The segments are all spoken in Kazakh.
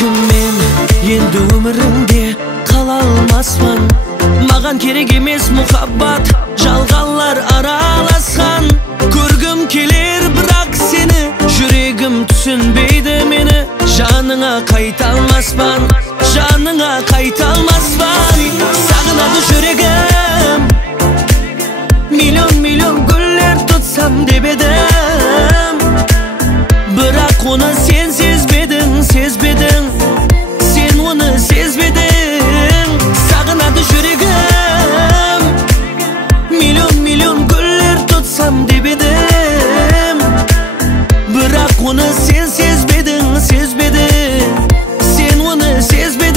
Бәлкім мен енді өміріңде қала алмаспын. Маған керек емес мұхаббат, жалғанлар араласқан. Көргім келер бірақ сені, жүрегім түсінбейді мені. Жаныңа қайта алмаспан, жаныңа қайта алмаспан. Сағынады жүрегім, миллион гүлдер тұтсам деп едім. Бірақ оны сен сезбедің, сен оны сезбедің. Сағынады жүрегім, миллион гүлдер тұтсам деп едім. Бірақ оны сен сезбедің, сен оны сезбедің.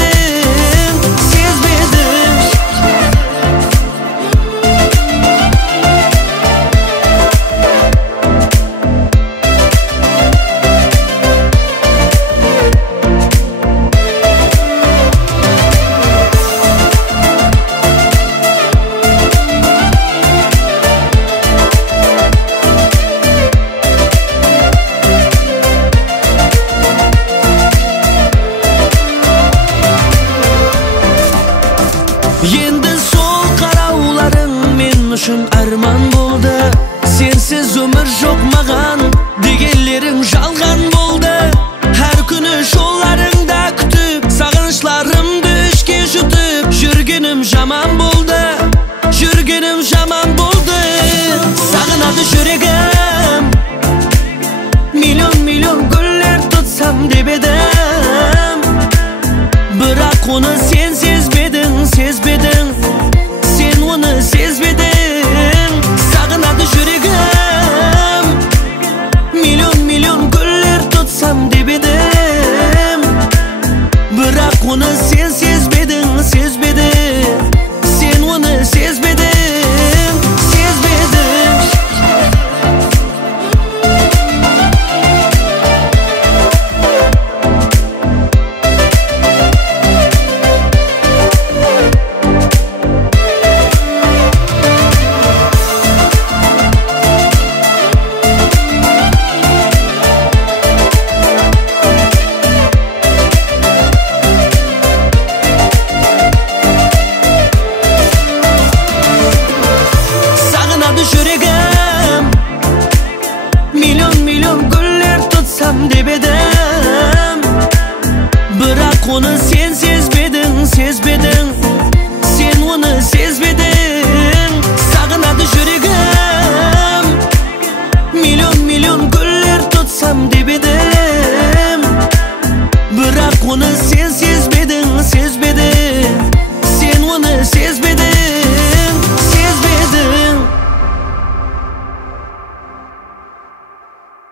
Енді сол қарауларың мен үшін арман болды. Сенсіз өмір жоқ маған дегенлерің жалған болды. Әр күні жолларыңда күтіп, сағынышларымды ішке жұтып, жүргенім жаман болды, Сағынады жүрегім, миллион гүлдер тұтсам деп едім. Бірақ оны сен сезбедің, сен оны сезбедің. Сағынады жүрегім, миллион гүлдер тұтсам деп едім. Бірақ оны сен сезбедің, сен оны сезбедің. Жүрегім, миллион гүлдер тұтсам деп едім. Бірақ оны сен сезбедің, сен оны сезбедің. Сағынады жүрегім, миллион гүлдер тұтсам деп едім. Бірақ оны сен сезбедің, сен оны